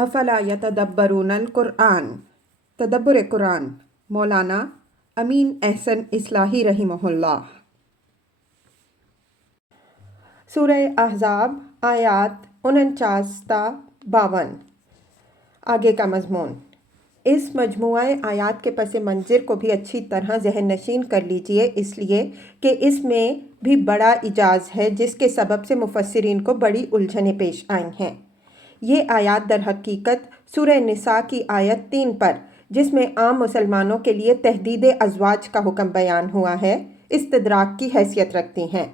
افلا یتدبرون القرآن، تدبر قرآن، مولانا امین احسن اصلاحی رحمہ اللہ۔ سورہ احزاب آیات 49 تا 52۔ آگے کا مضمون۔ اس مجموعہ آیات کے پس منظر کو بھی اچھی طرح ذہن نشین کر لیجئے، اس لیے کہ اس میں بھی بڑا اعجاز ہے جس کے سبب سے مفسرین کو بڑی الجھنیں پیش آئی ہیں۔ یہ آیات در حقیقت سورہ نساء کی آیت 3 پر، جس میں عام مسلمانوں کے لیے تحدید ازواج کا حکم بیان ہوا ہے، استدراک کی حیثیت رکھتی ہیں۔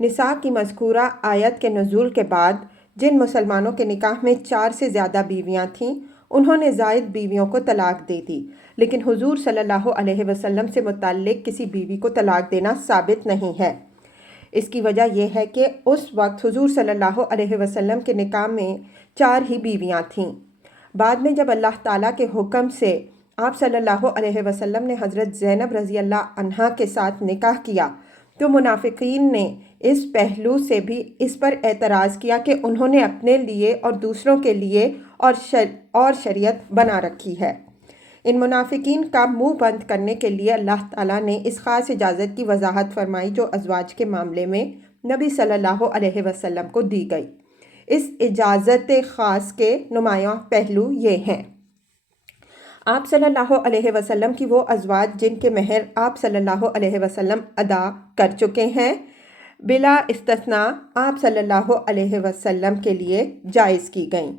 نساء کی مذکورہ آیت کے نزول کے بعد جن مسلمانوں کے نکاح میں 4 سے زیادہ بیویاں تھیں، انہوں نے زائد بیویوں کو طلاق دے دی، لیکن حضور صلی اللہ علیہ وسلم سے متعلق کسی بیوی کو طلاق دینا ثابت نہیں ہے۔ اس کی وجہ یہ ہے کہ اس وقت حضور صلی اللہ علیہ وسلم کے نکاح میں 4 ہی بیویاں تھیں۔ بعد میں جب اللہ تعالیٰ کے حکم سے آپ صلی اللہ علیہ وسلم نے حضرت زینب رضی اللہ عنہا کے ساتھ نکاح کیا تو منافقین نے اس پہلو سے بھی اس پر اعتراض کیا کہ انہوں نے اپنے لیے اور دوسروں کے لیے اور شریعت بنا رکھی ہے۔ ان منافقین کا منہ بند کرنے کے لیے اللہ تعالیٰ نے اس خاص اجازت کی وضاحت فرمائی جو ازواج کے معاملے میں نبی صلی اللہ علیہ وسلم کو دی گئی۔ اس اجازت خاص کے نمایاں پہلو یہ ہیں۔ آپ صلی اللہ علیہ وسلم کی وہ ازواج جن کے مہر آپ صلی اللہ علیہ وسلم ادا کر چکے ہیں، بلا استثناء آپ صلی اللہ علیہ وسلم کے لیے جائز کی گئیں۔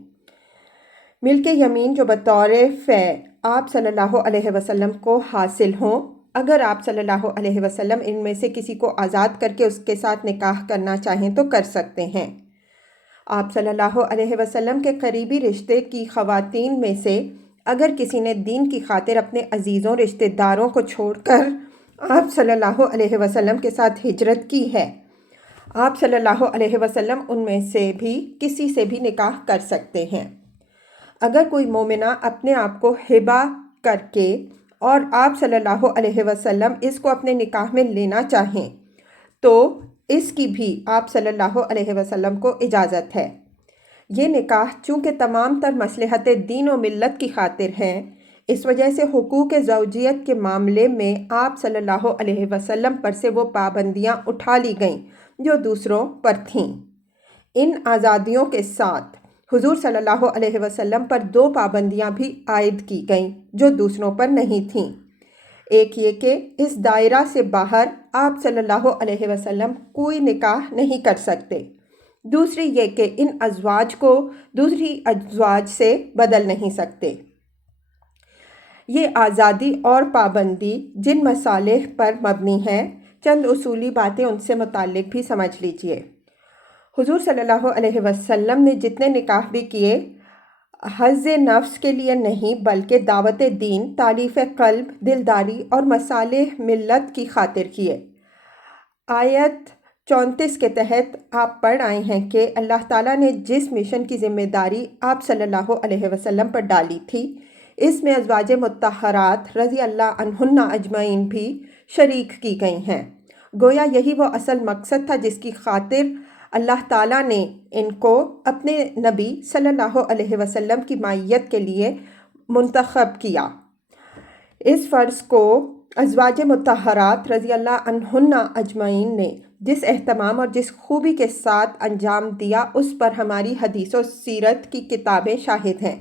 ملک یمین جو بطور فے آپ صلی اللہ علیہ وسلم کو حاصل ہوں، اگر آپ صلی اللہ علیہ وسلم ان میں سے کسی کو آزاد کر کے اس کے ساتھ نکاح کرنا چاہیں تو کر سکتے ہیں۔ آپ صلی اللہ علیہ وسلم کے قریبی رشتے کی خواتین میں سے اگر کسی نے دین کی خاطر اپنے عزیزوں رشتہ داروں کو چھوڑ کر آپ صلی اللہ علیہ وسلم کے ساتھ ہجرت کی ہے، آپ صلی اللہ علیہ وسلم ان میں سے بھی کسی سے بھی نکاح کر سکتے ہیں۔ اگر کوئی مومنہ اپنے آپ کو ہبہ کر کے اور آپ صلی اللہ علیہ وسلم اس کو اپنے نکاح میں لینا چاہیں تو اس کی بھی آپ صلی اللہ علیہ وسلم کو اجازت ہے۔ یہ نکاح چونکہ تمام تر مصلحت دین و ملت کی خاطر ہیں، اس وجہ سے حقوق زوجیت کے معاملے میں آپ صلی اللہ علیہ وسلم پر سے وہ پابندیاں اٹھا لی گئیں جو دوسروں پر تھیں۔ ان آزادیوں کے ساتھ حضور صلی اللہ علیہ وسلم پر 2 پابندیاں بھی عائد کی گئیں جو دوسروں پر نہیں تھیں۔ ایک یہ کہ اس دائرہ سے باہر آپ صلی اللہ علیہ وسلم کوئی نکاح نہیں کر سکتے، دوسری یہ کہ ان ازواج کو دوسری ازواج سے بدل نہیں سکتے۔ یہ آزادی اور پابندی جن مصالح پر مبنی ہے، چند اصولی باتیں ان سے متعلق بھی سمجھ لیجئے۔ حضور صلی اللہ علیہ وسلم نے جتنے نکاح بھی کیے، حظ نفس کے لیے نہیں بلکہ دعوت دین، تالیف قلب، دلداری اور مصالح ملت کی خاطر کیے۔ آیت 34 کے تحت آپ پڑھ آئے ہیں کہ اللہ تعالیٰ نے جس مشن کی ذمہ داری آپ صلی اللہ علیہ وسلم پر ڈالی تھی، اس میں ازواج مطہرات رضی اللہ عنہن اجمعین بھی شریک کی گئی ہیں۔ گویا یہی وہ اصل مقصد تھا جس کی خاطر اللہ تعالیٰ نے ان کو اپنے نبی صلی اللہ علیہ وسلم کی معیت کے لیے منتخب کیا۔ اس فرض کو ازواج مطہرات رضی اللہ عنہن اجمعین نے جس اہتمام اور جس خوبی کے ساتھ انجام دیا، اس پر ہماری حدیث و سیرت کی کتابیں شاہد ہیں۔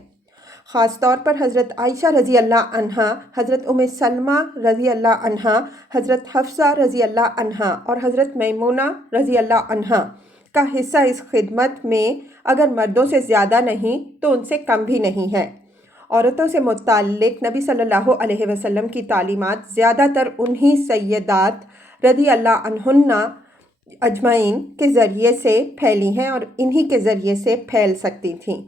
خاص طور پر حضرت عائشہ رضی اللہ عنہا، حضرت ام سلمہ رضی اللہ عنہا، حضرت حفصہ رضی اللہ عنہا اور حضرت میمونہ رضی اللہ عنہا کا حصہ اس خدمت میں اگر مردوں سے زیادہ نہیں تو ان سے کم بھی نہیں ہے۔ عورتوں سے متعلق نبی صلی اللہ علیہ وسلم کی تعلیمات زیادہ تر انہی سیدات رضی اللہ عنہن اجمعین کے ذریعے سے پھیلی ہیں اور انہی کے ذریعے سے پھیل سکتی تھیں۔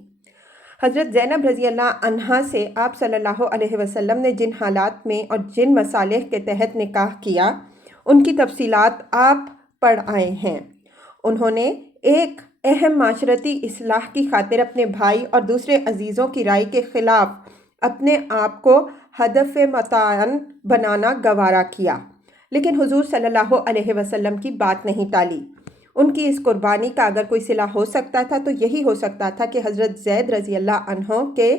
حضرت زینب رضی اللہ عنہا سے آپ صلی اللہ علیہ وسلم نے جن حالات میں اور جن مصالح کے تحت نکاح کیا، ان کی تفصیلات آپ پڑھ آئے ہیں۔ انہوں نے ایک اہم معاشرتی اصلاح کی خاطر اپنے بھائی اور دوسرے عزیزوں کی رائے کے خلاف اپنے آپ کو ہدف متعین بنانا گوارا کیا، لیکن حضور صلی اللہ علیہ وسلم کی بات نہیں ٹالی۔ ان کی اس قربانی کا اگر کوئی صلہ ہو سکتا تھا تو یہی ہو سکتا تھا کہ حضرت زید رضی اللہ عنہ کے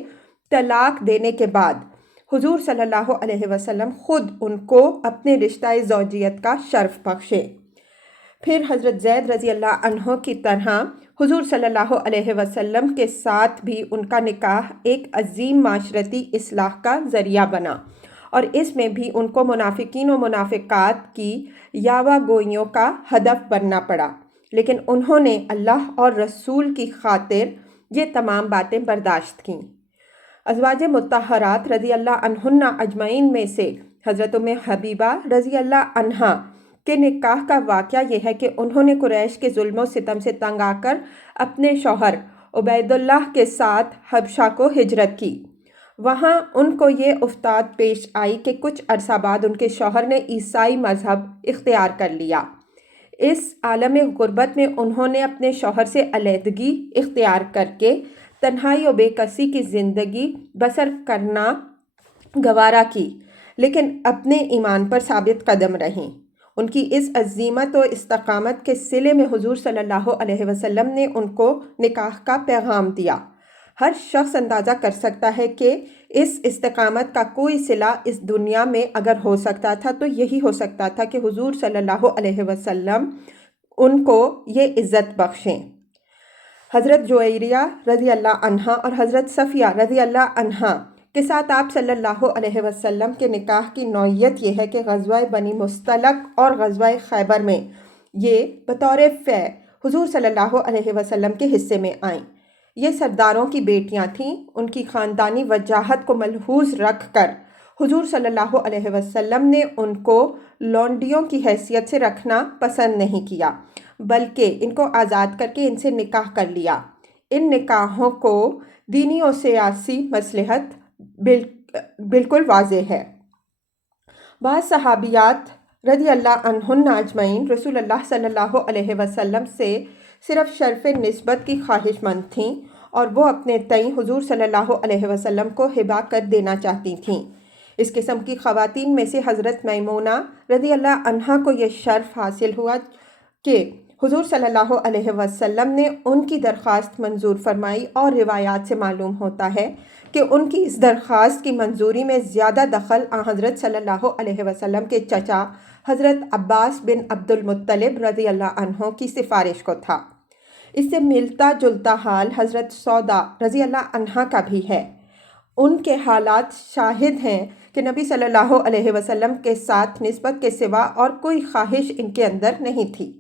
طلاق دینے کے بعد حضور صلی اللہ علیہ وسلم خود ان کو اپنے رشتہ زوجیت کا شرف بخشے۔ پھر حضرت زید رضی اللہ عنہ کی طرح حضور صلی اللہ علیہ وسلم کے ساتھ بھی ان کا نکاح ایک عظیم معاشرتی اصلاح کا ذریعہ بنا، اور اس میں بھی ان کو منافقین و منافقات کی یاوہ گوئیوں کا ہدف بننا پڑا، لیکن انہوں نے اللہ اور رسول کی خاطر یہ تمام باتیں برداشت کیں۔ ازواج مطہرات رضی اللہ عنہن اجمعین میں سے حضرت ام حبیبہ رضی اللہ عنہا کے نکاح کا واقعہ یہ ہے کہ انہوں نے قریش کے ظلم و ستم سے تنگ آ کر اپنے شوہر عبید اللہ کے ساتھ حبشہ کو ہجرت کی۔ وہاں ان کو یہ افتاد پیش آئی کہ کچھ عرصہ بعد ان کے شوہر نے عیسائی مذہب اختیار کر لیا۔ اس عالم غربت میں انہوں نے اپنے شوہر سے علیحدگی اختیار کر کے تنہائی و بے کسی کی زندگی بسر کرنا گوارا کی، لیکن اپنے ایمان پر ثابت قدم رہیں۔ ان کی اس عزیمت و استقامت کے صلے میں حضور صلی اللہ علیہ وسلم نے ان کو نکاح کا پیغام دیا۔ ہر شخص اندازہ کر سکتا ہے کہ اس استقامت کا کوئی صلہ اس دنیا میں اگر ہو سکتا تھا تو یہی ہو سکتا تھا کہ حضور صلی اللہ علیہ وسلم ان کو یہ عزت بخشیں۔ حضرت جویریہ رضی اللہ عنہا اور حضرت صفیہ رضی اللہ عنہا کے ساتھ آپ صلی اللہ علیہ وسلم کے نکاح کی نوعیت یہ ہے کہ غزوہ بنی مستلق اور غزوہ خیبر میں یہ بطور فے حضور صلی اللہ علیہ وسلم کے حصے میں آئیں۔ یہ سرداروں کی بیٹیاں تھیں۔ ان کی خاندانی وجاہت کو ملحوظ رکھ کر حضور صلی اللہ علیہ وسلم نے ان کو لونڈیوں کی حیثیت سے رکھنا پسند نہیں کیا، بلکہ ان کو آزاد کر کے ان سے نکاح کر لیا۔ ان نکاحوں کو دینی و سیاسی مصلحت بالکل واضح ہے۔ بعض صحابیات رضی اللہ عنہن اجمعین رسول اللہ صلی اللہ علیہ وسلم سے صرف شرف نسبت کی خواہش مند تھیں، اور وہ اپنے تئیں حضور صلی اللہ علیہ وسلم کو ہبہ کر دینا چاہتی تھیں۔ اس قسم کی خواتین میں سے حضرت میمونہ رضی اللہ عنہا کو یہ شرف حاصل ہوا کہ حضور صلی اللہ علیہ وسلم نے ان کی درخواست منظور فرمائی، اور روایات سے معلوم ہوتا ہے کہ ان کی اس درخواست کی منظوری میں زیادہ دخل حضرت صلی اللہ علیہ وسلم کے چچا حضرت عباس بن عبد المطلب رضی اللہ عنہ کی سفارش کو تھا۔ اس سے ملتا جلتا حال حضرت سودا رضی اللہ عنہا کا بھی ہے۔ ان کے حالات شاہد ہیں کہ نبی صلی اللہ علیہ وسلم کے ساتھ نسبت کے سوا اور کوئی خواہش ان کے اندر نہیں تھی۔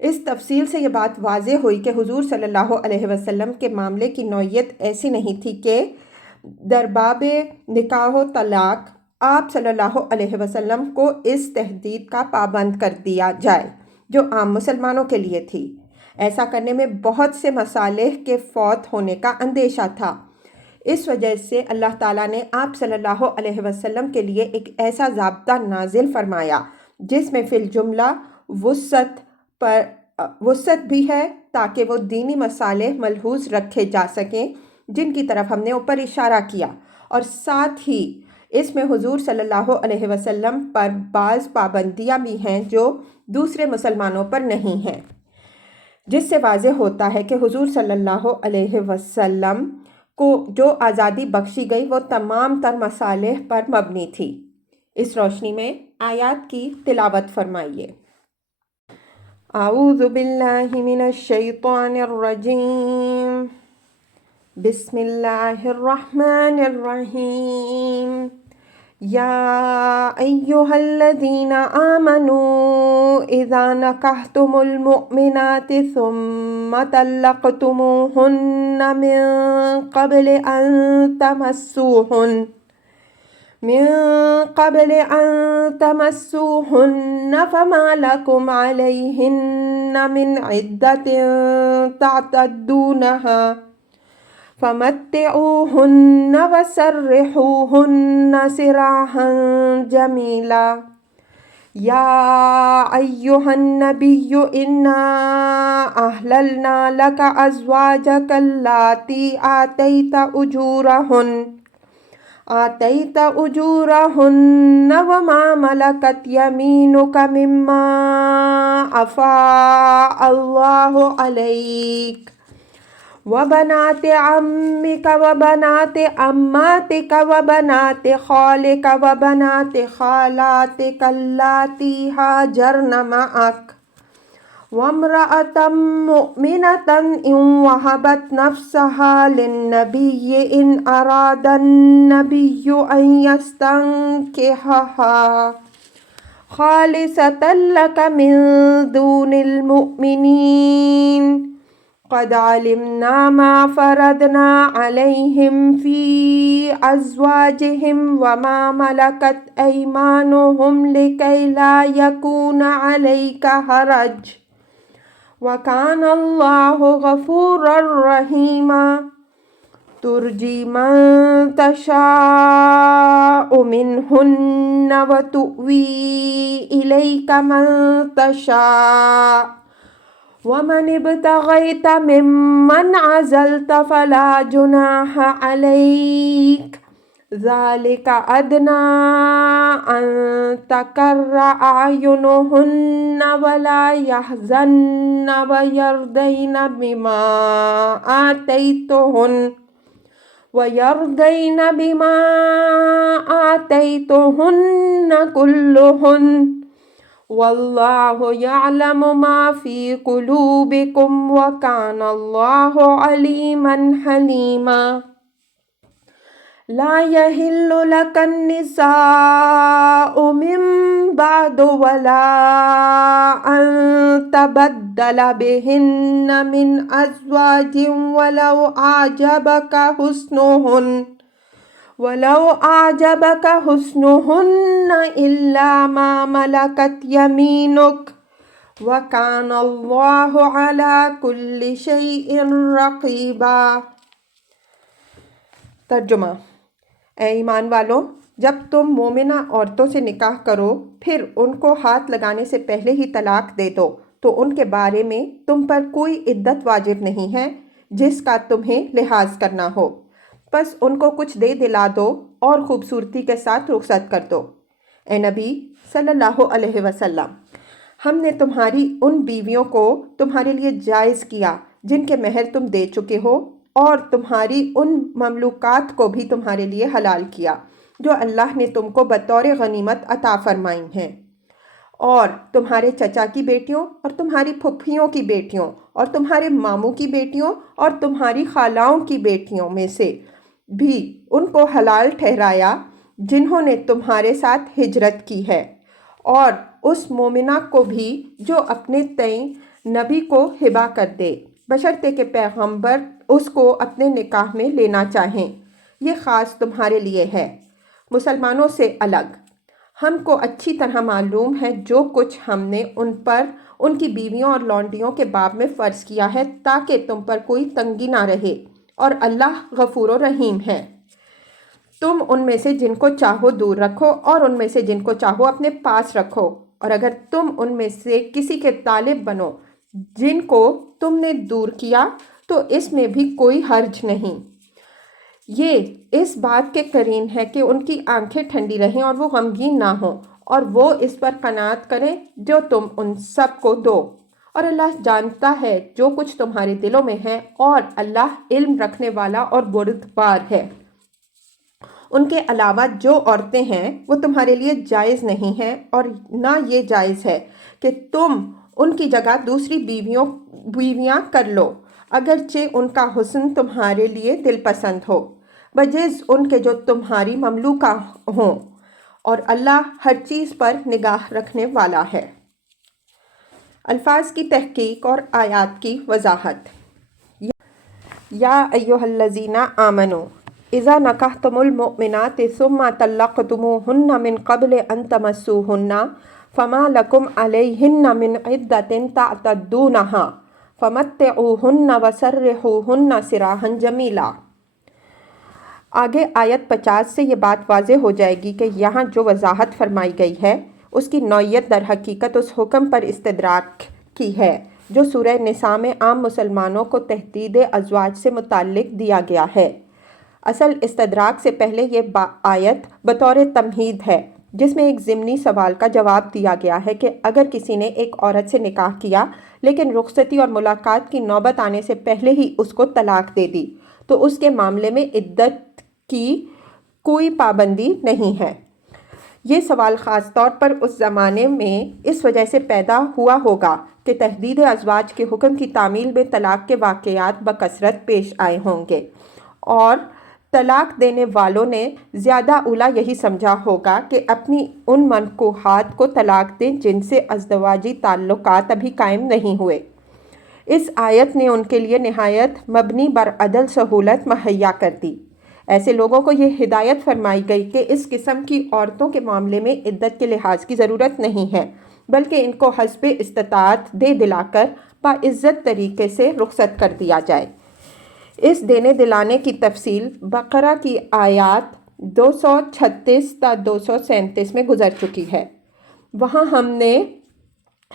اس تفصیل سے یہ بات واضح ہوئی کہ حضور صلی اللہ علیہ وسلم کے معاملے کی نوعیت ایسی نہیں تھی کہ درباب نکاح و طلاق آپ صلی اللہ علیہ وسلم کو اس تحدید کا پابند کر دیا جائے جو عام مسلمانوں کے لیے تھی۔ ایسا کرنے میں بہت سے مصالح کے فوت ہونے کا اندیشہ تھا۔ اس وجہ سے اللہ تعالیٰ نے آپ صلی اللہ علیہ وسلم کے لیے ایک ایسا ضابطہ نازل فرمایا جس میں فی الجملہ وسعت بھی ہے، تاکہ وہ دینی مصالح ملحوظ رکھے جا سکیں جن کی طرف ہم نے اوپر اشارہ کیا، اور ساتھ ہی اس میں حضور صلی اللہ علیہ وسلم پر بعض پابندیاں بھی ہیں جو دوسرے مسلمانوں پر نہیں ہیں، جس سے واضح ہوتا ہے کہ حضور صلی اللہ علیہ وسلم کو جو آزادی بخشی گئی وہ تمام تر مصالح پر مبنی تھی۔ اس روشنی میں آیات کی تلاوت فرمائیے۔ اعوذ باللہ من الشیطان الرجیم، بسم اللہ الرحمن الرحیم۔ یا ایہا الذین آمنوا اذا نکحتم المؤمنات ثم طلقتموہن من قبل ان تمسوہن فما لکم علیہن من عدت تعتدونہا فمتعوہن وسرحوہن سراحا جمیلا۔ یا ایہا النبی انا احللنا لک ازواجک اللاتی آتیت اجورہن آتیت اجورہن وما ملکت یمینک مما افاء اللہ علیک وبنات عمک وبنات عماتک وبنات خالک وبنات خالاتک اللاتی ہاجرن معک وامرأة مؤمنة إن وهبت نفسها للنبي إن أراد النبي أن يستنكحها خالصة لك من دون المؤمنين قد علمنا ما فرضنا عليهم في أزواجهم وما ملكت أيمانهم لكي لا يكون عليك حرج وَكَانَ اللَّهُ غَفُورًا رَحِيمًا تُرْجِي مَن تَشَاءُ مِنْهُنَّ وَتُؤْوِي إِلَيْكَ مَن تَشَاءُ وَمَنِ ابْتَغَيْتَ مِمَّنْ عَزَلْتَ فَلَا جُنَاحَ عَلَيْكَ ذَلِكَ أَدْنَىٰ أَن تَقَرَّ أَعْيُنُهُنَّ وَلَا يَحْزَنَّ وَيَرْضَيْنَ بِمَا آتَيْتُهُنَّ كُلُّهُنَّ وَاللَّهُ يَعْلَمُ مَا فِي قُلُوبِكُمْ وَكَانَ اللَّهُ عَلِيمًا حَلِيمًا لا يحل لك النساء من بعد ولا أن تبدل بهن من أزواج ولو أعجبك حسنهن إلا ما ملكت يمينك وكان الله على كل شيء رقيبا۔ ترجمہ: اے ایمان والوں، جب تم مومنہ عورتوں سے نکاح کرو پھر ان کو ہاتھ لگانے سے پہلے ہی طلاق دے دو تو ان کے بارے میں تم پر کوئی عدت واجب نہیں ہے جس کا تمہیں لحاظ کرنا ہو، بس ان کو کچھ دے دلا دو اور خوبصورتی کے ساتھ رخصت کر دو۔ اے نبی صلی اللہ علیہ وسلم، ہم نے تمہاری ان بیویوں کو تمہارے لیے جائز کیا جن کے مہر تم دے چکے ہو، اور تمہاری ان مملوکات کو بھی تمہارے لیے حلال کیا جو اللہ نے تم کو بطور غنیمت عطا فرمائی ہیں، اور تمہارے چچا کی بیٹیوں اور تمہاری پھپھیوں کی بیٹیوں اور تمہارے ماموں کی بیٹیوں اور تمہاری خالاؤں کی بیٹیوں میں سے بھی ان کو حلال ٹھہرایا جنہوں نے تمہارے ساتھ ہجرت کی ہے، اور اس مومنہ کو بھی جو اپنے تئیں نبی کو ہبہ کر دے، بشرطے کہ پیغمبر اس کو اپنے نکاح میں لینا چاہیں۔ یہ خاص تمہارے لیے ہے۔ مسلمانوں سے الگ، ہم کو اچھی طرح معلوم ہے جو کچھ ہم نے ان پر ان کی بیویوں اور لونڈیوں کے باب میں فرض کیا ہے تاکہ تم پر کوئی تنگی نہ رہے، اور اللہ غفور و رحیم ہے۔ تم ان میں سے جن کو چاہو دور رکھو اور ان میں سے جن کو چاہو اپنے پاس رکھو، اور اگر تم ان میں سے کسی کے طالب بنو جن کو تم نے دور کیا تو اس میں بھی کوئی حرج نہیں۔ یہ اس بات کے قرین ہے کہ ان کی آنکھیں ٹھنڈی رہیں اور وہ غمگین نہ ہوں، اور وہ اس پر قناعت کریں جو تم ان سب کو دو، اور اللہ جانتا ہے جو کچھ تمہارے دلوں میں ہے، اور اللہ علم رکھنے والا اور بردبار ہے۔ ان کے علاوہ جو عورتیں ہیں وہ تمہارے لیے جائز نہیں ہیں، اور نہ یہ جائز ہے کہ تم ان کی جگہ دوسری بیویاں کر لو اگرچہ ان کا حسن تمہارے لیے دل پسند ہو، بجز ان کے جو تمہاری مملوکہ ہوں، اور اللہ ہر چیز پر نگاہ رکھنے والا ہے۔ الفاظ کی تحقیق اور آیات کی وضاحت۔ یا ایھا الذین آمنوا اذا نکحتم المؤمنات ثم طلقتموہن من قبل ان تمسوہن فما لکم علیہن من عدۃ تعتدونہا فمتعوہن وسرحوہن سراحا جمیلا۔ آگے آیت 50 سے یہ بات واضح ہو جائے گی کہ یہاں جو وضاحت فرمائی گئی ہے اس کی نوعیت در حقیقت اس حکم پر استدراک کی ہے جو سورہ نساء میں عام مسلمانوں کو تحدید ازواج سے متعلق دیا گیا ہے۔ اصل استدراک سے پہلے یہ آیت بطور تمہید ہے، جس میں ایک ضمنی سوال کا جواب دیا گیا ہے کہ اگر کسی نے ایک عورت سے نکاح کیا لیکن رخصتی اور ملاقات کی نوبت آنے سے پہلے ہی اس کو طلاق دے دی تو اس کے معاملے میں عدت کی کوئی پابندی نہیں ہے۔ یہ سوال خاص طور پر اس زمانے میں اس وجہ سے پیدا ہوا ہوگا کہ تحدید ازواج کے حکم کی تعمیل میں طلاق کے واقعات بکثرت پیش آئے ہوں گے، اور طلاق دینے والوں نے زیادہ اولیٰ یہی سمجھا ہوگا کہ اپنی ان منکوحات کو طلاق دیں جن سے ازدواجی تعلقات ابھی قائم نہیں ہوئے۔ اس آیت نے ان کے لیے نہایت مبنی بر عدل سہولت مہیا کر دی۔ ایسے لوگوں کو یہ ہدایت فرمائی گئی کہ اس قسم کی عورتوں کے معاملے میں عدت کے لحاظ کی ضرورت نہیں ہے، بلکہ ان کو حسب استطاعت دے دلا کر باعزت طریقے سے رخصت کر دیا جائے۔ اس دینے دلانے کی تفصیل بقرہ کی آیات 236 تا 237 میں گزر چکی ہے۔ وہاں ہم نے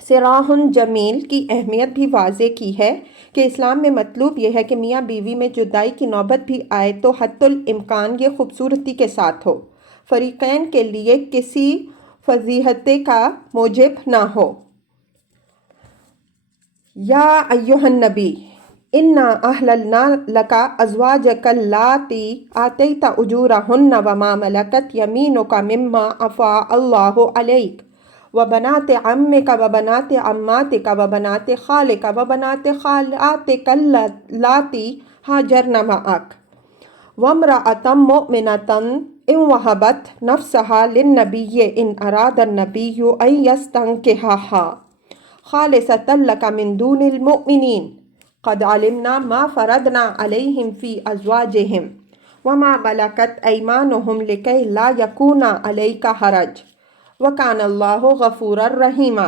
سراح جمیل کی اہمیت بھی واضح کی ہے کہ اسلام میں مطلوب یہ ہے کہ میاں بیوی میں جدائی کی نوبت بھی آئے تو حتی الامکان یہ خوبصورتی کے ساتھ ہو، فریقین کے لیے کسی فضیحت کا موجب نہ ہو۔ یا ایہا النبی انا احللنا لک ازواجک اللاتی آتیت اجورہن وما ملکت یمینک مما افاء اللہ علیک وبنات عمک وبنات عماتک وبنات خالک وبنات خالاتک اللاتی ہاجرن معک وامرأة مؤمنة ان وہبت نفسها للنبی ان اراد النبی ان یستنکحها خالصۃ لک من دون المؤمنین قد علمنا ما فرضنا علیہم فی ازواجہم وما ملکت ایمانہم لکی لا یکون علیک حرج وکان اللہ غفورا رحیما۔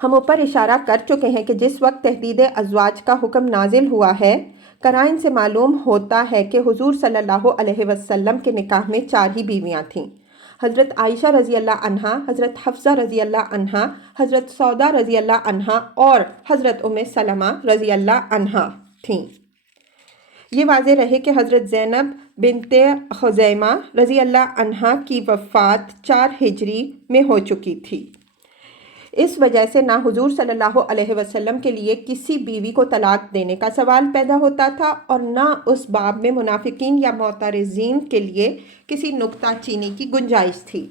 ہم اوپر اشارہ کر چکے ہیں کہ جس وقت تحدید ازواج کا حکم نازل ہوا ہے، قرائن سے معلوم ہوتا ہے کہ حضور صلی اللہ علیہ وسلم کے نکاح میں 4 ہی بیویاں تھیں۔ حضرت عائشہ رضی اللہ عنہا، حضرت حفصہ رضی اللہ عنہا، حضرت سودا رضی اللہ عنہا اور حضرت ام سلمہ رضی اللہ عنہا تھیں۔ یہ واضح رہے کہ حضرت زینب بنت خزیمہ رضی اللہ عنہا کی وفات 4 ہجری میں ہو چکی تھی۔ اس وجہ سے نہ حضور صلی اللہ علیہ وسلم کے لیے کسی بیوی کو طلاق دینے کا سوال پیدا ہوتا تھا، اور نہ اس باب میں منافقین یا معترضین کے لیے کسی نکتہ چینی کی گنجائش تھی۔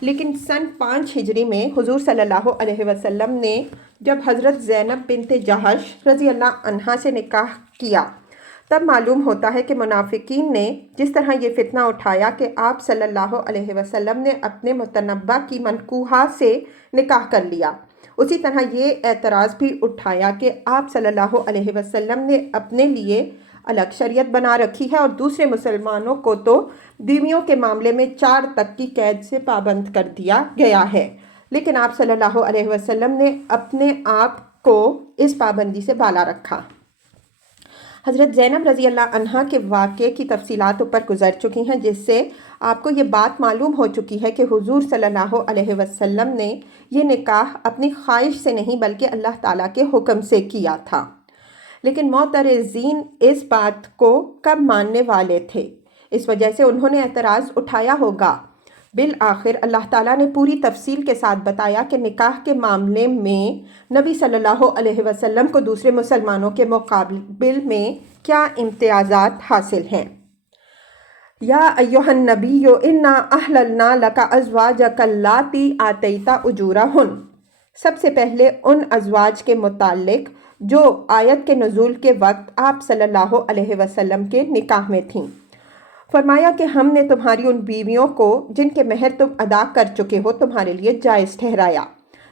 لیکن سن 5 ہجری میں حضور صلی اللہ علیہ وسلم نے جب حضرت زینب بنت جہش رضی اللہ عنہا سے نکاح کیا، تب معلوم ہوتا ہے کہ منافقین نے جس طرح یہ فتنہ اٹھایا کہ آپ صلی اللہ علیہ وسلم نے اپنے متنبہ کی منکوحہ سے نکاح کر لیا، اسی طرح یہ اعتراض بھی اٹھایا کہ آپ صلی اللہ علیہ وسلم نے اپنے لیے الگ شریعت بنا رکھی ہے اور دوسرے مسلمانوں کو تو بیویوں کے معاملے میں 4 تک کی قید سے پابند کر دیا گیا ہے، لیکن آپ صلی اللہ علیہ وسلم نے اپنے آپ کو اس پابندی سے بالا رکھا۔ حضرت زینب رضی اللہ عنہا کے واقعے کی تفصیلات اوپر گزر چکی ہیں، جس سے آپ کو یہ بات معلوم ہو چکی ہے کہ حضور صلی اللہ علیہ وسلم نے یہ نکاح اپنی خواہش سے نہیں بلکہ اللہ تعالیٰ کے حکم سے کیا تھا۔ لیکن معترضین اس بات کو کب ماننے والے تھے؟ اس وجہ سے انہوں نے اعتراض اٹھایا ہوگا۔ بالآخر اللہ تعالیٰ نے پوری تفصیل کے ساتھ بتایا کہ نکاح کے معاملے میں نبی صلی اللہ علیہ وسلم کو دوسرے مسلمانوں کے مقابل میں کیا امتیازات حاصل ہیں۔ یا ایہا النبی انا احللنا لک ازواجک اللاتی آتیت اجورہن۔ سب سے پہلے ان ازواج کے متعلق جو آیت کے نزول کے وقت آپ صلی اللہ علیہ وسلم کے نکاح میں تھیں، فرمایا کہ ہم نے تمہاری ان بیویوں کو جن کے مہر تم ادا کر چکے ہو تمہارے لیے جائز ٹھہرایا۔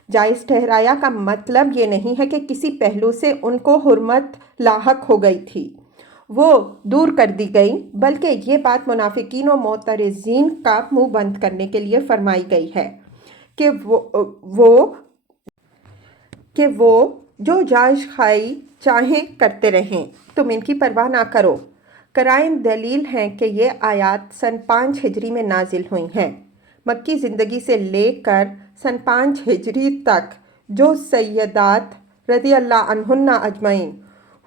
جائز ٹھہرایا کا مطلب یہ نہیں ہے کہ کسی پہلو سے ان کو حرمت لاحق ہو گئی تھی، وہ دور کر دی گئی، بلکہ یہ بات منافقین و معترضین کا منہ بند کرنے کے لیے فرمائی گئی ہے کہ وہ جو جائز خواہی چاہیں کرتے رہیں، تم ان کی پرواہ نہ کرو۔ قرائن دلیل ہیں کہ یہ آیات سن 5 ہجری میں نازل ہوئی ہیں۔ مکی زندگی سے لے کر سن 5 ہجری تک جو سیدات رضی اللہ عنہن اجمعین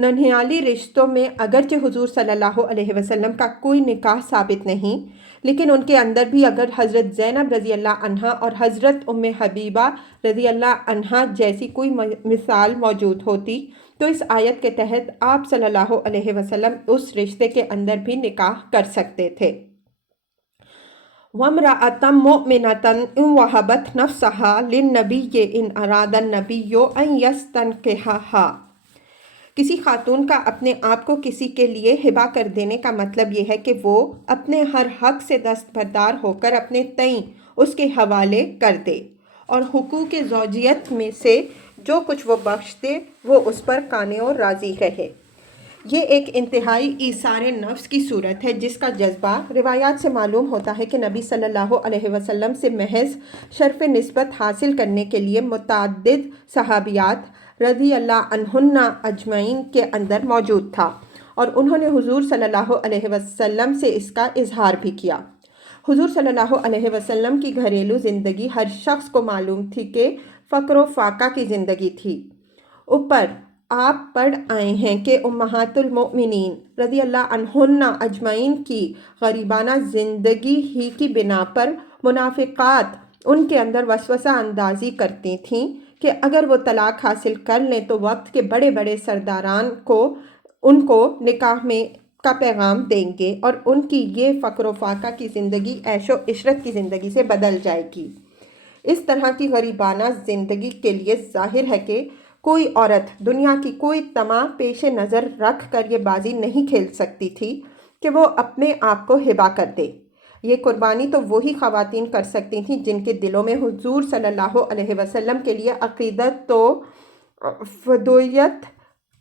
ننھیالی رشتوں میں اگرچہ حضور صلی اللہ علیہ وسلم کا کوئی نکاح ثابت نہیں، لیکن ان کے اندر بھی اگر حضرت زینب رضی اللہ عنہا اور حضرت ام حبیبہ رضی اللہ عنہا جیسی کوئی مثال موجود ہوتی تو اس آیت کے تحت آپ صلی اللہ علیہ وسلم اس رشتے کے اندر بھی نکاح کر سکتے تھے۔ وَامْرَأَةً مُؤْمِنَةً إِنْ وَهَبَتْ نَفْسَهَا لِلنَّبِيِّ إِنْ أَرَادَ النَّبِيُّ أَنْ يَسْتَنْكِحَهَا۔ کسی خاتون کا اپنے آپ کو کسی کے لیے ہبہ کر دینے کا مطلب یہ ہے کہ وہ اپنے ہر حق سے دستبردار ہو کر اپنے تئیں اس کے حوالے کر دے، اور حقوق زوجیت میں سے جو کچھ وہ بخش دے وہ اس پر قانع و راضی رہے۔ یہ ایک انتہائی ایثار نفس کی صورت ہے جس کا جذبہ روایات سے معلوم ہوتا ہے کہ نبی صلی اللہ علیہ وسلم سے محض شرف نسبت حاصل کرنے کے لیے متعدد صحابیات رضی اللہ عنہن اجمعین کے اندر موجود تھا، اور انہوں نے حضور صلی اللہ علیہ وسلم سے اس کا اظہار بھی کیا۔ حضور صلی اللہ علیہ وسلم کی گھریلو زندگی ہر شخص کو معلوم تھی کہ فقر و فاقہ کی زندگی تھی۔ اوپر آپ پڑھ آئے ہیں کہ امہات المؤمنین رضی اللہ عنہن اجمعین کی غریبانہ زندگی ہی کی بنا پر منافقات ان کے اندر وسوسہ اندازی کرتی تھیں کہ اگر وہ طلاق حاصل کر لیں تو وقت کے بڑے بڑے سرداران ان کو نکاح میں کا پیغام دیں گے اور ان کی یہ فقر و فاقہ کی زندگی عیش و عشرت کی زندگی سے بدل جائے گی۔ اس طرح کی غریبانہ زندگی کے لیے ظاہر ہے کہ کوئی عورت دنیا کی کوئی طمع پیش نظر رکھ کر یہ بازی نہیں کھیل سکتی تھی کہ وہ اپنے آپ کو ہبہ کر دے۔ یہ قربانی تو وہی خواتین کر سکتی تھیں جن کے دلوں میں حضور صلی اللہ علیہ وسلم کے لیے عقیدت و فدیت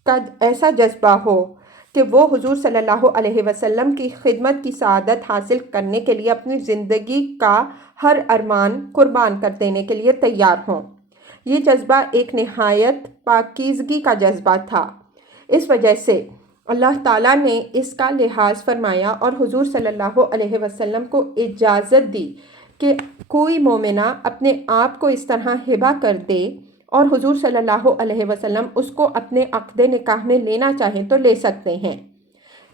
کا ایسا جذبہ ہو کہ وہ حضور صلی اللہ علیہ وسلم کی خدمت کی سعادت حاصل کرنے کے لیے اپنی زندگی کا ہر ارمان قربان کر دینے کے لیے تیار ہوں۔ یہ جذبہ ایک نہایت پاکیزگی کا جذبہ تھا۔ اس وجہ سے اللہ تعالیٰ نے اس کا لحاظ فرمایا اور حضور صلی اللہ علیہ وسلم کو اجازت دی کہ کوئی مومنہ اپنے آپ کو اس طرح ہبہ کر دے اور حضور صلی اللہ علیہ وسلم اس کو اپنے عقد نکاح میں لینا چاہیں تو لے سکتے ہیں۔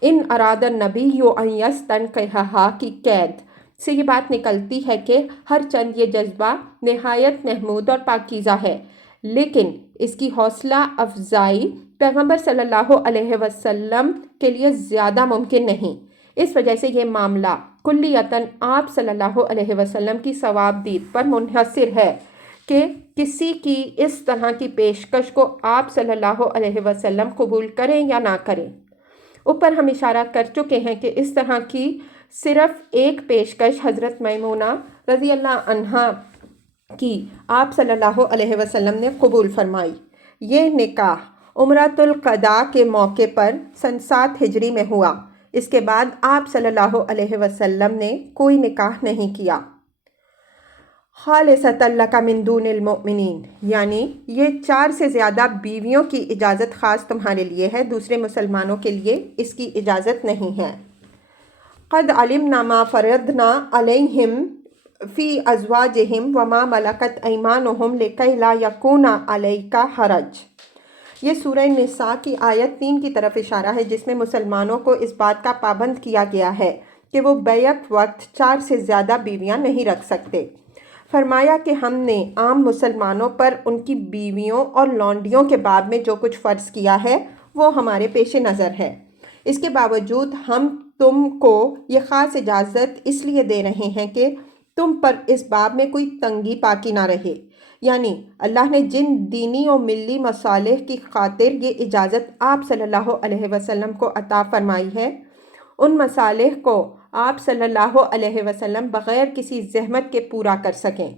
ان اراد النبی ان یستنکحہا کی قید سے یہ بات نکلتی ہے کہ ہر چند یہ جذبہ نہایت محمود اور پاکیزہ ہے، لیکن اس کی حوصلہ افزائی پیغمبر صلی اللہ علیہ وسلم کے لیے زیادہ ممکن نہیں۔ اس وجہ سے یہ معاملہ کلیتاً آپ صلی اللہ علیہ وسلم کی ثوابدید پر منحصر ہے کہ کسی کی اس طرح کی پیشکش کو آپ صلی اللہ علیہ وسلم قبول کریں یا نہ کریں۔ اوپر ہم اشارہ کر چکے ہیں کہ اس طرح کی صرف ایک پیشکش حضرت میمونہ رضی اللہ عنہا کی آپ صلی اللہ علیہ وسلم نے قبول فرمائی۔ یہ نکاح عمرۃ القضاء کے موقع پر سن 7 ہجری میں ہوا۔ اس کے بعد آپ صلی اللہ علیہ وسلم نے کوئی نکاح نہیں کیا۔ خالصۃ لک من دون المؤمنین، یعنی یہ 4 سے زیادہ بیویوں کی اجازت خاص تمہارے لیے ہے، دوسرے مسلمانوں کے لیے اس کی اجازت نہیں ہے۔ قد علمنا ما فرضنا علیہم فی ازواجہم وما ملکت ایمانہم لکی لا یکون علیک حرج۔ یہ سورہ نساء کی آیت 3 کی طرف اشارہ ہے جس میں مسلمانوں کو اس بات کا پابند کیا گیا ہے کہ وہ بیعت وقت 4 سے زیادہ بیویاں نہیں رکھ سکتے۔ فرمایا کہ ہم نے عام مسلمانوں پر ان کی بیویوں اور لونڈیوں کے باب میں جو کچھ فرض کیا ہے وہ ہمارے پیش نظر ہے۔ اس کے باوجود ہم تم کو یہ خاص اجازت اس لیے دے رہے ہیں کہ تم پر اس باب میں کوئی تنگی باقی نہ رہے، یعنی اللہ نے جن دینی و ملی مصالح کی خاطر یہ اجازت آپ صلی اللہ علیہ وسلم کو عطا فرمائی ہے، ان مصالح کو آپ صلی اللہ علیہ وسلم بغیر کسی زحمت کے پورا کر سکیں۔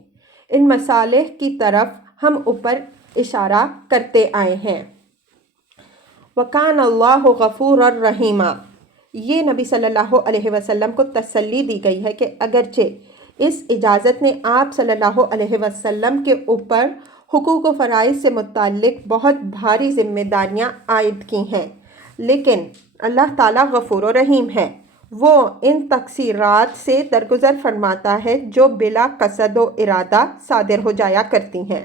ان مصالح کی طرف ہم اوپر اشارہ کرتے آئے ہیں۔ وَكَانَ اللَّهُ غَفُورًا رَحِيمًا، یہ نبی صلی اللہ علیہ وسلم کو تسلی دی گئی ہے کہ اگرچہ اس اجازت نے آپ صلی اللہ علیہ وسلم کے اوپر حقوق و فرائض سے متعلق بہت بھاری ذمہ داریاں عائد کی ہیں، لیکن اللہ تعالیٰ غفور و رحیم ہے۔ وہ ان تقصیرات سے درگزر فرماتا ہے جو بلا قصد و ارادہ صادر ہو جایا کرتی ہیں۔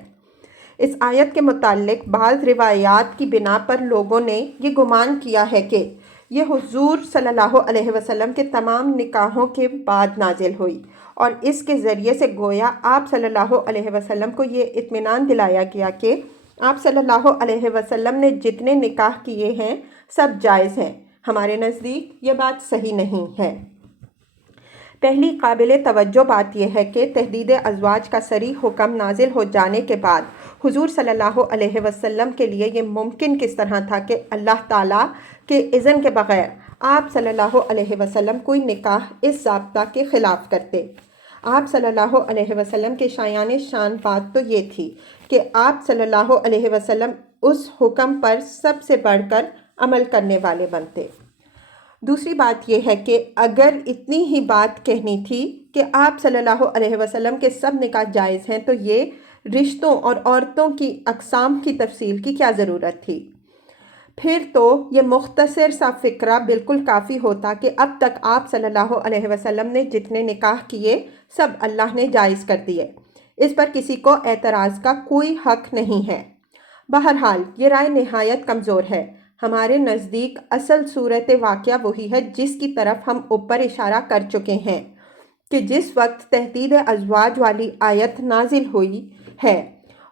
اس آیت کے متعلق بعض روایات کی بنا پر لوگوں نے یہ گمان کیا ہے کہ یہ حضور صلی اللہ علیہ وسلم کے تمام نکاحوں کے بعد نازل ہوئی، اور اس کے ذریعے سے گویا آپ صلی اللہ علیہ وسلم کو یہ اطمینان دلایا گیا کہ آپ صلی اللہ علیہ وسلم نے جتنے نکاح کیے ہیں سب جائز ہیں۔ ہمارے نزدیک یہ بات صحیح نہیں ہے۔ پہلی قابل توجہ بات یہ ہے کہ تحدید ازواج کا صریح حکم نازل ہو جانے کے بعد حضور صلی اللہ علیہ وسلم کے لیے یہ ممکن کس طرح تھا کہ اللہ تعالیٰ کے اذن کے بغیر آپ صلی اللہ علیہ وسلم کوئی نکاح اس ضابطہ کے خلاف کرتے۔ آپ صلی اللہ علیہ وسلم کے شایان شان بات تو یہ تھی کہ آپ صلی اللہ علیہ وسلم اس حکم پر سب سے بڑھ کر عمل کرنے والے بنتے۔ دوسری بات یہ ہے کہ اگر اتنی ہی بات کہنی تھی کہ آپ صلی اللہ علیہ وسلم کے سب نکاح جائز ہیں تو یہ رشتوں اور عورتوں کی اقسام کی تفصیل کی کیا ضرورت تھی؟ پھر تو یہ مختصر سا فقرہ بالکل کافی ہوتا کہ اب تک آپ صلی اللہ علیہ وسلم نے جتنے نکاح کیے سب اللہ نے جائز کر دیے، اس پر کسی کو اعتراض کا کوئی حق نہیں ہے۔ بہرحال یہ رائے نہایت کمزور ہے۔ ہمارے نزدیک اصل صورت واقعہ وہی ہے جس کی طرف ہم اوپر اشارہ کر چکے ہیں کہ جس وقت تحدید ازواج والی آیت نازل ہوئی ہے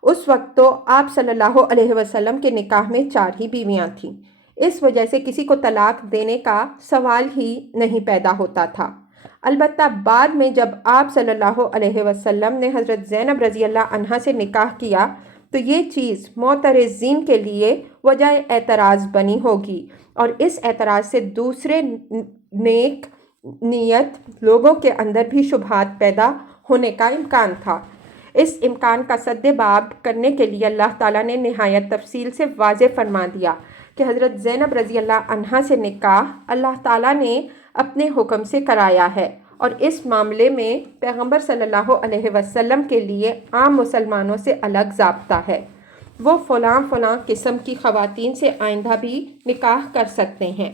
اس وقت تو آپ صلی اللہ علیہ وسلم کے نکاح میں 4 ہی بیویاں تھیں۔ اس وجہ سے کسی کو طلاق دینے کا سوال ہی نہیں پیدا ہوتا تھا۔ البتہ بعد میں جب آپ صلی اللہ علیہ وسلم نے حضرت زینب رضی اللہ عنہا سے نکاح کیا تو یہ چیز معترضین کے لیے وجہ اعتراض بنی ہوگی، اور اس اعتراض سے دوسرے نیک نیت لوگوں کے اندر بھی شبہات پیدا ہونے کا امکان تھا۔ اس امکان کا سد باب کرنے کے لیے اللہ تعالیٰ نے نہایت تفصیل سے واضح فرما دیا کہ حضرت زینب رضی اللہ عنہا سے نکاح اللہ تعالیٰ نے اپنے حکم سے کرایا ہے، اور اس معاملے میں پیغمبر صلی اللہ علیہ وسلم کے لیے عام مسلمانوں سے الگ ضابطہ ہے۔ وہ فلاں فلاں قسم کی خواتین سے آئندہ بھی نکاح کر سکتے ہیں۔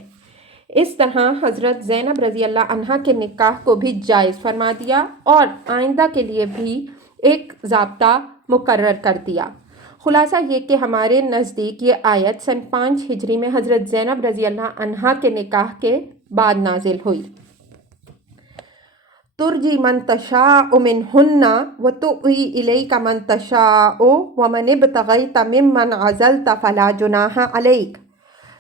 اس طرح حضرت زینب رضی اللہ عنہا کے نکاح کو بھی جائز فرما دیا اور آئندہ کے لیے بھی ایک ضابطہ مقرر کر دیا۔ خلاصہ یہ کہ ہمارے نزدیک یہ آیت سن 5 ہجری میں حضرت زینب رضی اللہ عنہا کے نکاح کے بعد نازل ہوئی۔ ترجی من تشاء منہن وتؤوی الیک من تشاء ومن ابتغیت ممن عزلت فلا جناح علیک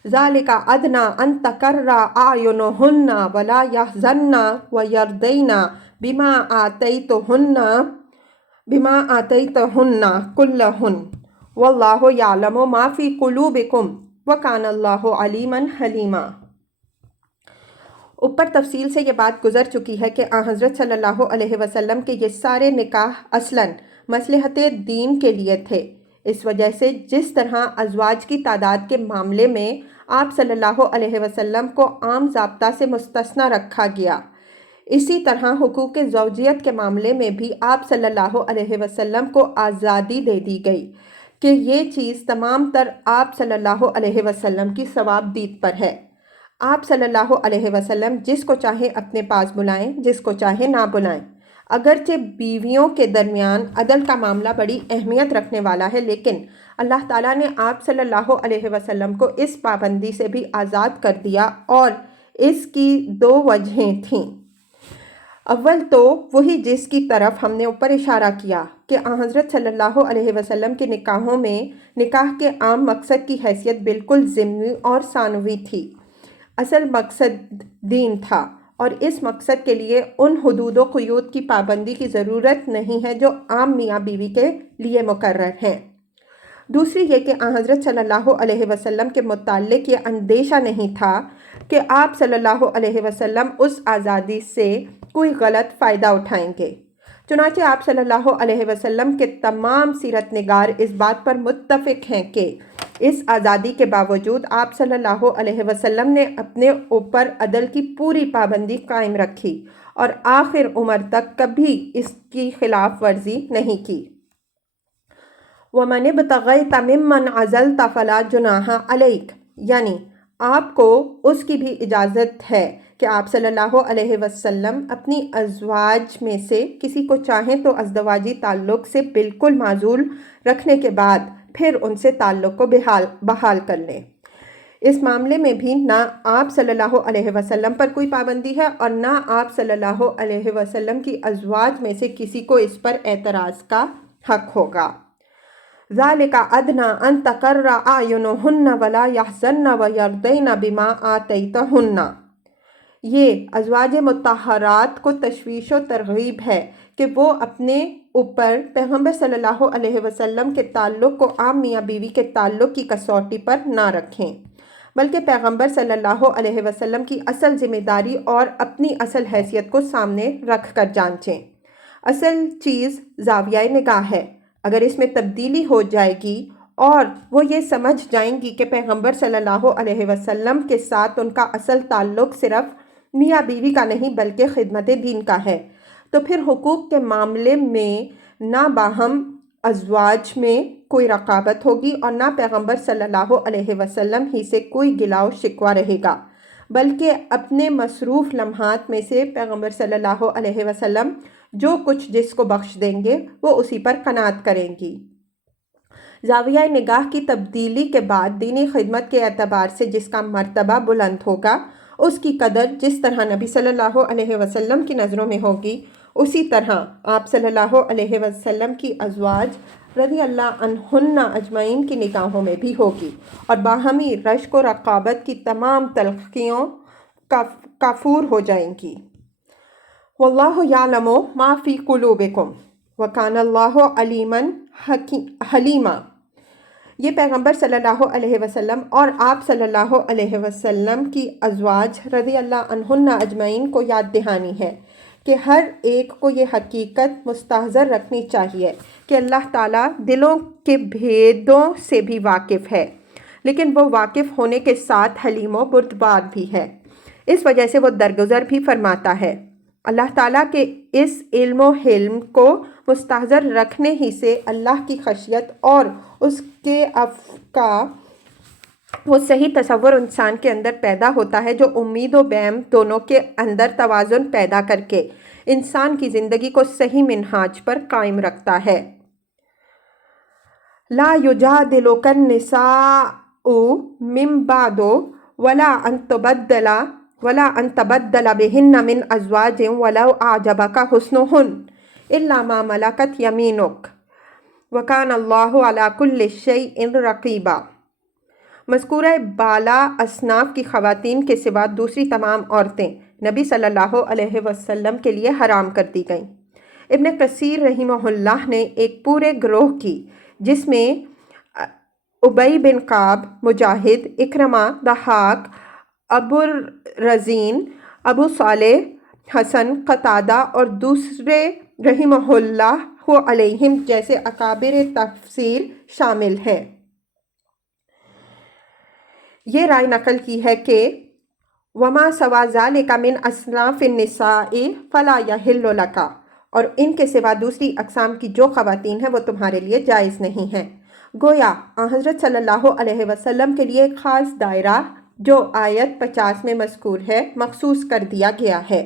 ذالک ادنی ان تقر اعینہن ولا یحزن ویرضین بما آتیتہن کلہن واللہ یعلم ما فی قلوبکم وکان اللہ علیما حلیما۔ اوپر تفصیل سے یہ بات گزر چکی ہے کہ حضرت صلی اللہ علیہ وسلم کے یہ سارے نکاح اصلاً مصلحت دین کے لیے تھے۔ اس وجہ سے جس طرح ازواج کی تعداد کے معاملے میں آپ صلی اللہ علیہ وسلم کو عام ضابطہ سے مستثنی رکھا گیا، اسی طرح حقوق زوجیت کے معاملے میں بھی آپ صلی اللہ علیہ وسلم کو آزادی دے دی گئی کہ یہ چیز تمام تر آپ صلی اللہ علیہ وسلم کی ثواب دید پر ہے۔ آپ صلی اللہ علیہ وسلم جس کو چاہے اپنے پاس بلائیں، جس کو چاہے نہ بلائیں۔ اگرچہ بیویوں کے درمیان عدل کا معاملہ بڑی اہمیت رکھنے والا ہے، لیکن اللہ تعالیٰ نے آپ صلی اللہ علیہ وسلم کو اس پابندی سے بھی آزاد کر دیا، اور اس کی 2 وجہیں تھیں۔ اول تو وہی جس کی طرف ہم نے اوپر اشارہ کیا کہ حضرت صلی اللہ علیہ وسلم کے نکاحوں میں نکاح کے عام مقصد کی حیثیت بالکل ضمنی اور ثانوی تھی۔ اصل مقصد دین تھا، اور اس مقصد کے لیے ان حدود و قیود کی پابندی کی ضرورت نہیں ہے جو عام میاں بیوی کے لیے مقرر ہیں۔ دوسری یہ کہ حضرت صلی اللہ علیہ وسلم کے متعلق یہ اندیشہ نہیں تھا کہ آپ صلی اللہ علیہ وسلم اس آزادی سے کوئی غلط فائدہ اٹھائیں گے۔ چنانچہ آپ صلی اللہ علیہ وسلم کے تمام سیرت نگار اس بات پر متفق ہیں کہ اس آزادی کے باوجود آپ صلی اللہ علیہ وسلم نے اپنے اوپر عدل کی پوری پابندی قائم رکھی اور آخر عمر تک کبھی اس کی خلاف ورزی نہیں کی۔ وَمَنِ ابْتَغَيْتَ مِمَّنْ عَزَلْتَ فَلَا جُنَاحَ عَلَيْكَ، یعنی آپ کو اس کی بھی اجازت ہے کہ آپ صلی اللہ علیہ وسلم اپنی ازواج میں سے کسی کو چاہیں تو ازدواجی تعلق سے بالکل معزول رکھنے کے بعد پھر ان سے تعلق کو بحال کر لیں۔ اس معاملے میں بھی نہ آپ صلی اللہ علیہ وسلم پر کوئی پابندی ہے اور نہ آپ صلی اللہ علیہ وسلم کی ازواج میں سے کسی کو اس پر اعتراض کا حق ہوگا۔ ذَلِكَ أَدْنَىٰ أَن تَقَرَّ أَعْيُنُهُنَّ وَلَا يَحْزَنَّ وَيَرْضَيْنَ بِمَا آتَيْتَهُنَّ۔ یہ ازواج مطہرات کو تشویش و ترغیب ہے کہ وہ اپنے اوپر پیغمبر صلی اللہ علیہ وسلم کے تعلق کو عام میاں بیوی کے تعلق کی کسوٹی پر نہ رکھیں، بلکہ پیغمبر صلی اللہ علیہ وسلم کی اصل ذمہ داری اور اپنی اصل حیثیت کو سامنے رکھ کر جانچیں۔ اصل چیز زاویہ نگاہ ہے۔ اگر اس میں تبدیلی ہو جائے گی اور وہ یہ سمجھ جائیں گی کہ پیغمبر صلی اللہ علیہ وسلم کے ساتھ ان کا اصل تعلق صرف میاں بیوی کا نہیں بلکہ خدمت دین کا ہے، تو پھر حقوق کے معاملے میں نہ باہم ازواج میں کوئی رقابت ہوگی اور نہ پیغمبر صلی اللہ علیہ وسلم ہی سے کوئی گلا و شکوہ رہے گا، بلکہ اپنے مصروف لمحات میں سے پیغمبر صلی اللہ علیہ وسلم جو کچھ جس کو بخش دیں گے وہ اسی پر قناعت کریں گی۔ زاویہ نگاہ کی تبدیلی کے بعد دینی خدمت کے اعتبار سے جس کا مرتبہ بلند ہوگا، اس کی قدر جس طرح نبی صلی اللہ علیہ وسلم کی نظروں میں ہوگی، اسی طرح آپ صلی اللہ علیہ وسلم کی ازواج رضی اللہ عنہن اجمعین کی نگاہوں میں بھی ہوگی، اور باہمی رشک و رقابت کی تمام تلخیوں کافور ہو جائیں گی۔ واللہ یعلم ما فی قلوبکم وکان اللہ علیما حلیما۔ یہ پیغمبر صلی اللہ علیہ وسلم اور آپ صلی اللہ علیہ وسلم کی ازواج رضی اللہ عنہن اجمعین کو یاد دہانی ہے کہ ہر ایک کو یہ حقیقت مستحضر رکھنی چاہیے کہ اللہ تعالیٰ دلوں کے بھیدوں سے بھی واقف ہے، لیکن وہ واقف ہونے کے ساتھ حلیم و بردبار بھی ہے۔ اس وجہ سے وہ درگزر بھی فرماتا ہے۔ اللہ تعالیٰ کے اس علم و حلم کو مستحضر رکھنے ہی سے اللہ کی خشیت اور اس کے عفو کا وہ صحیح تصور انسان کے اندر پیدا ہوتا ہے جو امید و بیم دونوں کے اندر توازن پیدا کر کے انسان کی زندگی کو صحیح منہاج پر قائم رکھتا ہے۔ لا یجادلک النساء من بعد ولا ان تبدل بہن من ازواج ولو اعجبک حسنہن الا ما ملکت یمینک وکان اللہ علی کل شیء رقیبا۔ مذکورہ بالا اصناف کی خواتین کے سوا دوسری تمام عورتیں نبی صلی اللہ علیہ وسلم کے لیے حرام کر دی گئیں۔ ابن کثیر رحمہ اللہ نے ایک پورے گروہ کی جس میں ابی بن کعب، مجاہد، اکرمہ، ضحاک، ابو الرزین، ابو صالح، حسن، قتادہ اور دوسرے رحمہ اللہ علیہم جیسے اکابر تفسیر شامل ہیں۔ یہ رائے نقل کی ہے کہ وما سوا ذالک من اصناف النساء فلا یحل لک، اور ان کے سوا دوسری اقسام کی جو خواتین ہیں وہ تمہارے لیے جائز نہیں ہیں۔ گویا حضرت صلی اللہ علیہ وسلم کے لیے ایک خاص دائرہ جو آیت 50 میں مذکور ہے مخصوص کر دیا گیا ہے۔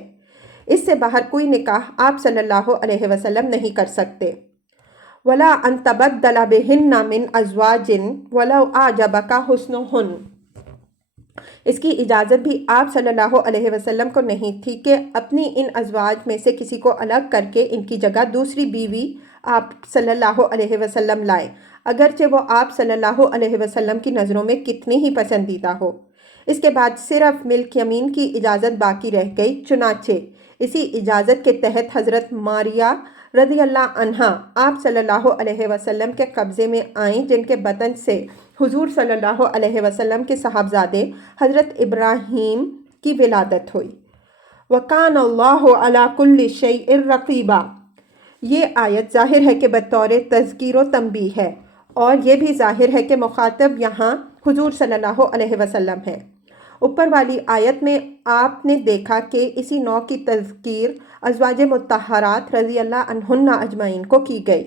اس سے باہر کوئی نکاح آپ صلی اللہ علیہ وسلم نہیں کر سکتے۔ ولا ان تبدل بہن من ازواج ولو اعجبک حسنہن، اس کی اجازت بھی آپ صلی اللہ علیہ وسلم کو نہیں تھی کہ اپنی ان ازواج میں سے کسی کو الگ کر کے ان کی جگہ دوسری بیوی آپ صلی اللہ علیہ وسلم لائیں، اگرچہ وہ آپ صلی اللہ علیہ وسلم کی نظروں میں کتنی ہی پسندیدہ ہو۔ اس کے بعد صرف ملک یمین کی اجازت باقی رہ گئی، چنانچہ اسی اجازت کے تحت حضرت ماریہ رضی اللہ عنہا آپ صلی اللہ علیہ وسلم کے قبضے میں آئیں، جن کے بطن سے حضور صلی اللہ علیہ وسلم کے صاحبزادے حضرت ابراہیم کی ولادت ہوئی۔ وَكَانَ اللَّهُ عَلَى كُلِّ شَيْءٍ رَقِيبًا۔ یہ آیت ظاہر ہے کہ بطور تذکیر و تنبیہ ہے، اور یہ بھی ظاہر ہے کہ مخاطب یہاں حضور صلی اللہ علیہ وسلم ہے۔ اوپر والی آیت میں آپ نے دیکھا کہ اسی نوع کی تذکیر ازواج مطہرات رضی اللہ عنہن اجمعین کو کی گئی۔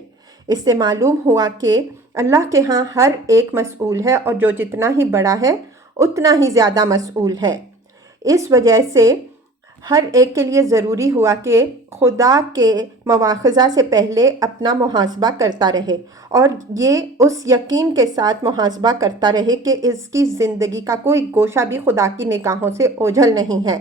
اس سے معلوم ہوا کہ اللہ کے ہاں ہر ایک مسئول ہے، اور جو جتنا ہی بڑا ہے اتنا ہی زیادہ مسئول ہے۔ اس وجہ سے ہر ایک کے لیے ضروری ہوا کہ خدا کے مواخذہ سے پہلے اپنا محاسبہ کرتا رہے، اور یہ اس یقین کے ساتھ محاسبہ کرتا رہے کہ اس کی زندگی کا کوئی گوشہ بھی خدا کی نگاہوں سے اوجھل نہیں ہے۔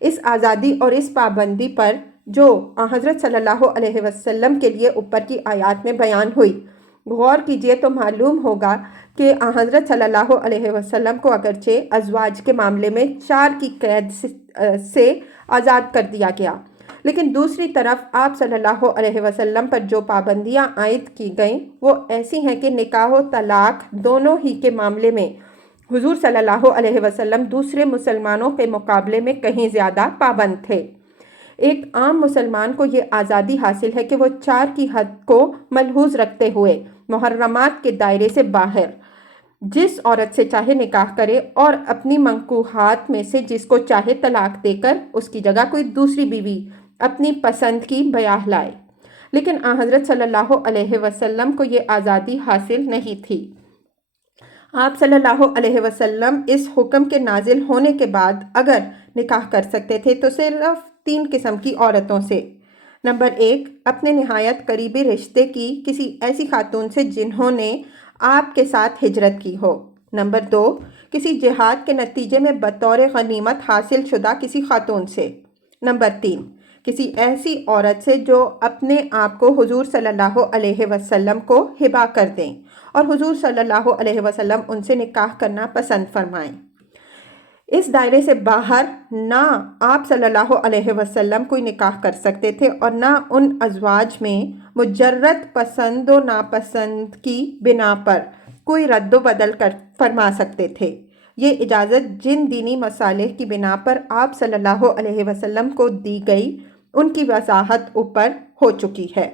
اس آزادی اور اس پابندی پر جو حضرت صلی اللہ علیہ وسلم کے لیے اوپر کی آیات میں بیان ہوئی، غور کیجئے تو معلوم ہوگا کہ حضرت صلی اللہ علیہ وسلم کو اگرچہ ازواج کے معاملے میں 4 کی قید سے آزاد کر دیا گیا، لیکن دوسری طرف آپ صلی اللہ علیہ وسلم پر جو پابندیاں عائد کی گئیں وہ ایسی ہیں کہ نکاح و طلاق دونوں ہی کے معاملے میں حضور صلی اللہ علیہ وسلم دوسرے مسلمانوں کے مقابلے میں کہیں زیادہ پابند تھے۔ ایک عام مسلمان کو یہ آزادی حاصل ہے کہ وہ 4 کی حد کو ملحوظ رکھتے ہوئے محرمات کے دائرے سے باہر جس عورت سے چاہے نکاح کرے اور اپنی منکوحات میں سے جس کو چاہے طلاق دے کر اس کی جگہ کوئی دوسری بیوی اپنی پسند کی بیاہ لائے، لیکن حضرت صلی اللہ علیہ وسلم کو یہ آزادی حاصل نہیں تھی۔ آپ صلی اللہ علیہ وسلم اس حکم کے نازل ہونے کے بعد اگر نکاح کر سکتے تھے تو صرف 3 قسم کی عورتوں سے۔ نمبر 1، اپنے نہایت قریبی رشتے کی کسی ایسی خاتون سے جنہوں نے آپ کے ساتھ ہجرت کی ہو۔ نمبر 2، کسی جہاد کے نتیجے میں بطور غنیمت حاصل شدہ کسی خاتون سے۔ نمبر 3، کسی ایسی عورت سے جو اپنے آپ کو حضور صلی اللہ علیہ وسلم کو ہبہ کر دیں اور حضور صلی اللہ علیہ وسلم ان سے نکاح کرنا پسند فرمائیں۔ اس دائرے سے باہر نہ آپ صلی اللہ علیہ وسلم کوئی نکاح کر سکتے تھے اور نہ ان ازواج میں مجرد پسند و ناپسند کی بنا پر کوئی رد و بدل فرما سکتے تھے۔ یہ اجازت جن دینی مصالح کی بنا پر آپ صلی اللہ علیہ وسلم کو دی گئی ان کی وضاحت اوپر ہو چکی ہے۔